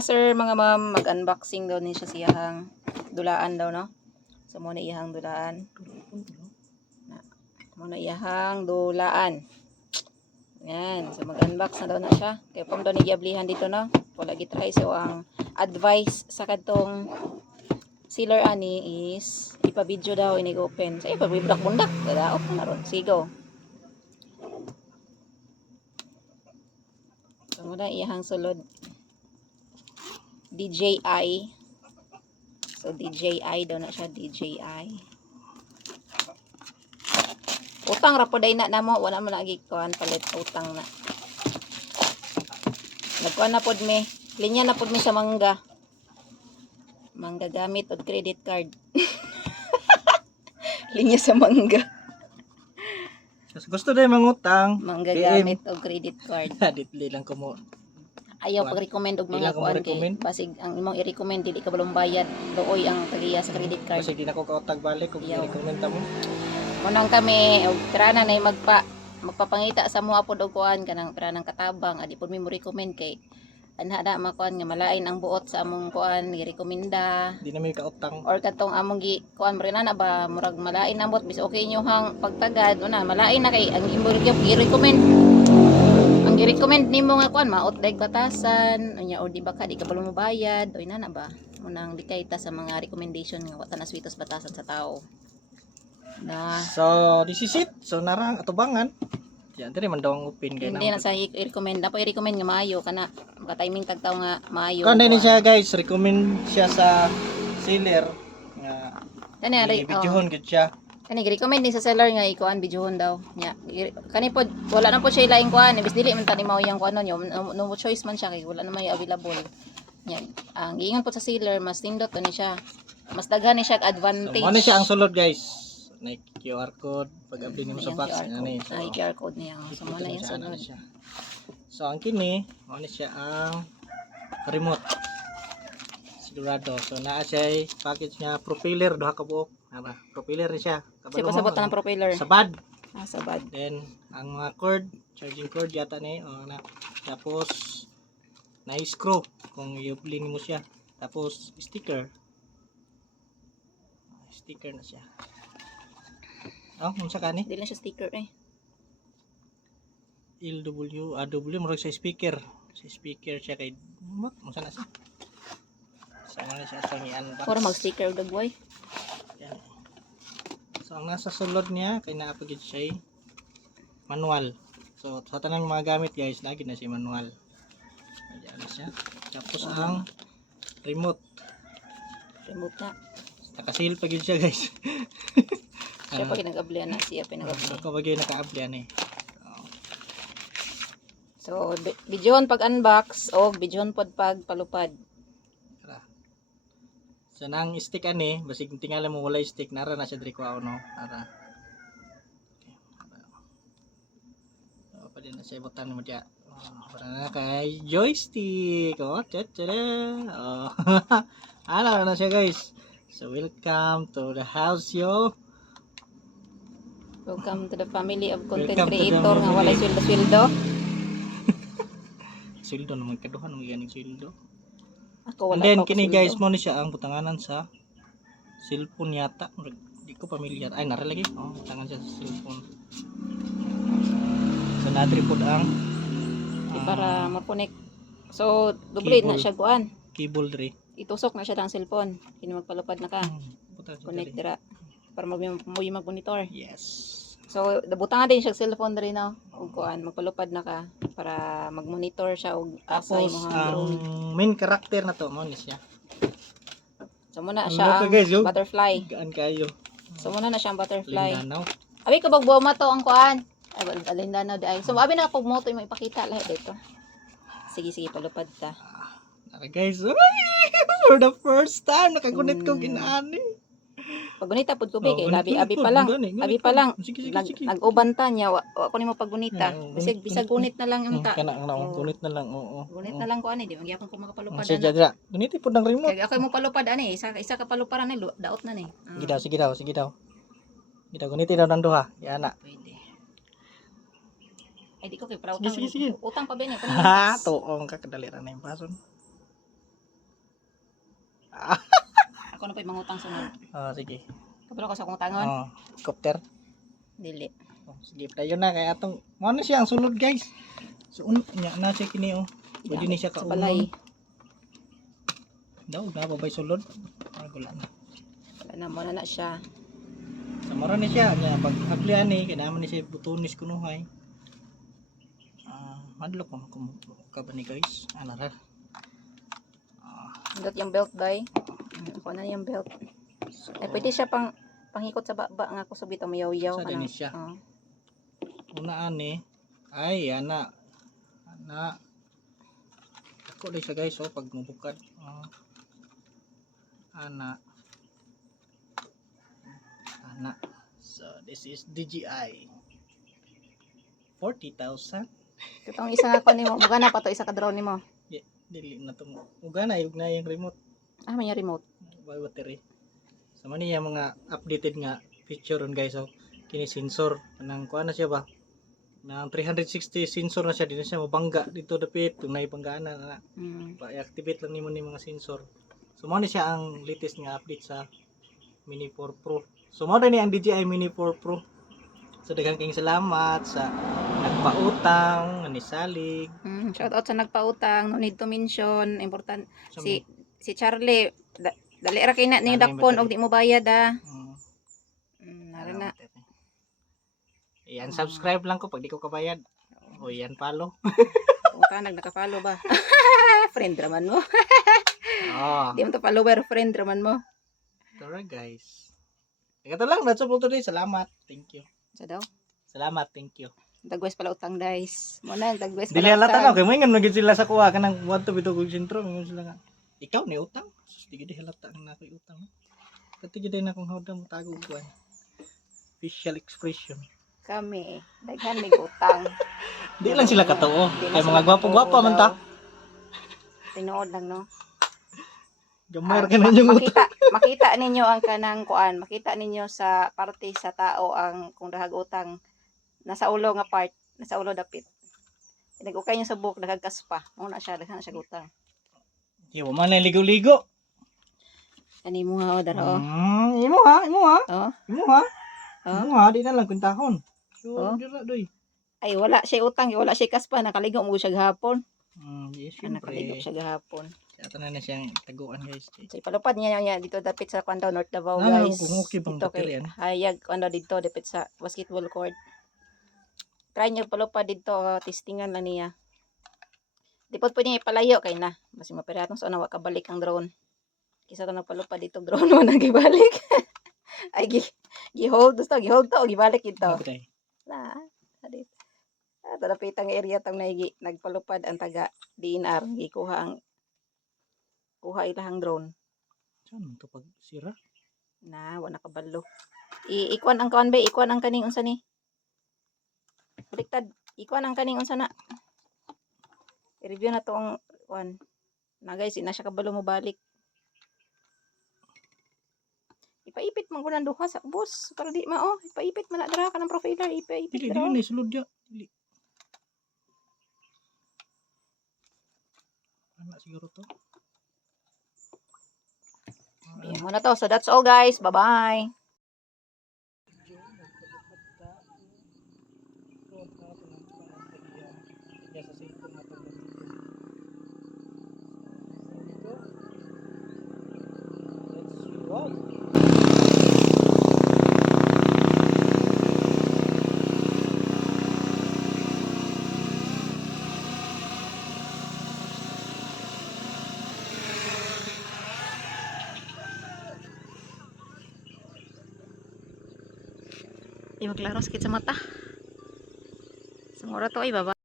sir, mga ma'am, mag-unboxing daw ni siya siyahang dulaan daw, no? So, muna iyahang dulaan. Muna iyahang dulaan. Yan. So, mag-unbox na daw na siya. Kaya pang daw nigiablihan dito, no? Wala gitry. So, ang advice sa katong sealer ani is ipa-video daw, inig-open. So, ipa-bundak-bundak. Dadaot na ron. Sigo. So, muna iyahang sulod. DJI. So, DJI daw na siya. DJI. Utang rapoday na namo. Wala mo lagi kuhan palit. Utang na. Nagkuhan na pod me. Linya na pod me sa mangga. Mangga gamit o credit card. Linya sa mangga. Gusto din mangutang. Mangga gamit o credit card. Dili lang ko mo. Ayaw pag-recommend og mga kuan kay basig ang imong i-recommend dili ka balong bayad dooy ang tagiya sa credit card. Kasi di na ko kautag balik kung i-recommend mo. Munang kami og pirana na magpapangita sa mga pod og kuan kanang piranang katabang adi pod mi mo recommend kay anha da makuan nga malain ang buot sa among kuan gi-rekomenda. Di na may kautang. Or katong among gi kuan mo rin na ba murag malain ang buot bis okay nyo hang pagtagad una malain na kay ang imong gi-recommend. Ang gi-recommend nimo nga kuan maot daig batasan unya o di ba ka di ka balong mobayad o ina na ba munang di kay ta sa mga recommendation nga wata na switos batasan sa tao na So this is it. So narang atubangan. Yan diri man daw ang open kay hindi na sa i-recommend na po i-recommend nga maayo kana maka timing tagtaw nga maayo kan din siya guys, recommend siya sa seller nga kani i-videohon gud siya. Kani gi-recommend ni sa seller nga ikuan videohon daw. Nya kani pod wala na po siya ilaing kuan, ibis dili man tani mao yang kuan nyo, no choice man siya kay wala na may available. Nya ang giingon po sa seller mas tindot ni siya. Mas daghan ni siya advantage. So, ano siya ang sulod guys? Na QR code pag abli nimo sa box ani. So, QR code niya. So mo na yung sunod. So ang kini, ano siya ang remote. Sigurado. So naa siya package niya propeller duha ka buok. Ara, propeller ni siya. Siya pasabot ng propeller. Sabad. Sabad. Then ang mga cord, charging cord yata ni na. Tapos na screw kung i-open mo siya. Tapos sticker. Sticker na siya. Oh, unsa kani? Dili na siya sticker eh. LW, AW murag sa speaker. Sa speaker siya kay unsa na siya? Sama na siya sa i-unbox. Para mag-sticker og boy. Yan. So ang nasa sulod niya kay naa pa gid siya manual. So sa tanang mga gamit guys, lagi na siya manual. Ayan na siya. Tapos ang remote. Remote na. Naka-seal pa gid siya guys. Siya pa ginag-ablian na siya pinag-abli. Ako bagay naka-ablian eh. So, videohon pag unbox o videohon pod pag palupad. So nang stick ani, basig tingala mo wala stick nara na siya diri ko no. Ara. Okay. Pa din na siya butang mo dia. Para na kay joystick. Oh, tara. Oh. Ala na siya guys. So welcome to the house yo. Welcome to the family of content creator nga walay sweldo-sweldo. Sweldo naman kaduhan ng ganing sweldo. Ako wala. And then kini guys mo ni siya ang butanganan sa cellphone yata. Di ko familiar. Ay nara lagi. Oh, butangan siya sa cellphone. So natri pod ang para ma-connect. So double na siya kuan. Cable diri. Itusok na siya ng cellphone. Kini magpalupad na ka. Connect dira para mag-monitor. Yes. So, dabutan din siya cellphone diri no. Ug kuan magpalupad na ka para mag-monitor siya og asa imong drone. Main character na to mo ni siya. So muna siya ang butterfly. Gaan kayo. So muna na siya ang butterfly. Lindanaw. Abi ka bagbuo mo to ang kuan. Ay Lindanaw di ay. So abi na pag moto mo ipakita lahat dito. Sige palupad ta. Guys, for the first time nakagunit ko ginaani. Pagunita pod ko kay abi pa lang. Abi pa lang. Nag-uban ta niya wa ko nimo pagunita. Bisag gunit na lang unta. Kana ang gunit na lang, oo. Gunit na lang ko ani di magyapon ko makapalupad. Sige dra. Gunit pod ng remote. Kay ako mo palupad ani isa ka paluparan ni daot na ni. Sige daw. Kita gunit daw nang duha. Yana. Pwede. Ay di ko kay utang. Sige. Utang pa ba niya? Ha, tuong ka kadali ra na yung pason. Ako na pa mangutang sunod. Oh, sige. Kapalo ko sa akong tangon. Oh, copter. Dili. Oh, sige, tayo na kay atong mo na siya ang sulod, guys. So nya na siya kini oh. Pwede ni siya Sa kaunon. balay. Daw na babay sulod. Ay wala na. Wala na mo na siya. Sa mara ni siya nya pag aglian ni kay naman ni siya butunis kunuhay. Madlo ko ka ba ni guys? Ano ra? Indot yung belt bay. Ako na yung belt. So, Ay pwede siya panghikot sa baba nga ako subito mayaw-yaw Sa dinis siya. Oh. Una ani ay ana ako din siya guys oh pag mubukad ana so this is DJI 40,000 Itong isa nga ko nimo, muga na pa to isa ka drone nimo. dili na to uga na yung remote May remote. by battery sa man niya mga updated nga feature ron guys oh kini sensor nang kuha na siya ba nang 360 sensor na siya din siya mabangga dito dapit kung naibanggaan na pa-activate lang nimo ni mga sensor so mo ni siya ang latest nga update sa Mini 4 Pro so mo ni ang DJI Mini 4 Pro so daghang kayong salamat sa nagpautang ni Salig Shout out sa nagpautang, no need to mention, important sa si Charlie, dali ra kay na ni Dali dakpon ba og di mo bayad nara na. Yan, subscribe lang ko pag di ko kabayad. O yan, follow. Puta nagnaka-follow ba? Friend raman mo. Oh, Di mo to follower, friend raman mo. tara guys. Ito lang, that's all for today. Salamat. Thank you. Sa daw. Salamat, thank you. Dagwes pala utang guys. Mo na dagwes Dili pala halata na, kay mo nga naging sila sa kuha kanang want to bitog sentro, mo sila nga. Ikaw ni utang. Sus, di gid halata na ako utang. Pati gid na akong hawda mo tago ko. Facial expression. Kami, daghan mig utang. Di lang sila katoo. Di Kay lang mga sila gwapo-gwapo katoo man ta. daw. Tinuod lang no. Gamay ka na yung utang. Makita ninyo ang kanang kuan, makita ninyo sa parte sa tao ang kung dahag utang nasa ulo nga part, nasa ulo dapit. Nag-ukay niyo sa buhok nagagkas pa. Mo na siya daghan na siya utang. Yo, man na ligo-ligo. Ani mo nga o daro. Imo ha. Oh. Imo ha. Oh. Imo ha, di na lang kwintahon. Oh. So, dira doy. Ay wala siya utang, wala siya kaspa, nakaligo mo siya gahapon. Yes, Nakaligo syempre. siya gahapon. Ito na siyang taguan guys. So ipalupad niya dito dapit sa Kwanda North Davao Ano, guys. kung okay bang Dito battery kay yan? hayag ano dito dapit sa basketball court. Try niyo palupad dito, testingan lang niya. Di po pwede ipalayo kay na. Mas mapiratong sa nawa kabalik ang drone. Kisa to nagpalupad dito drone mo nagibalik. Ay gi-hold to, gibalik ito. Okay. Na, adit. Talapit ang area tang nagpalupad ang taga DNR kuha ilahang drone. Saan to pag sira? Na wala kabalo. Ikuan ang kuan ba? Ikuan ang kaning unsa ni? Baliktad. Ikuan ang kaning unsa na. I-review na to ang kuan. Na guys, ina siya kabalo mo balik. Ipaipit man ko ng duha sa bus para di mao. Ipaipit man na dara ka ng profiler, ipaipit Dili dara. na sulod ya. Dili. Ano siguro to? Ayan mo na to. So that's all guys. Bye-bye. Di maglaro sakit sa mata. Sa mura to ay baba.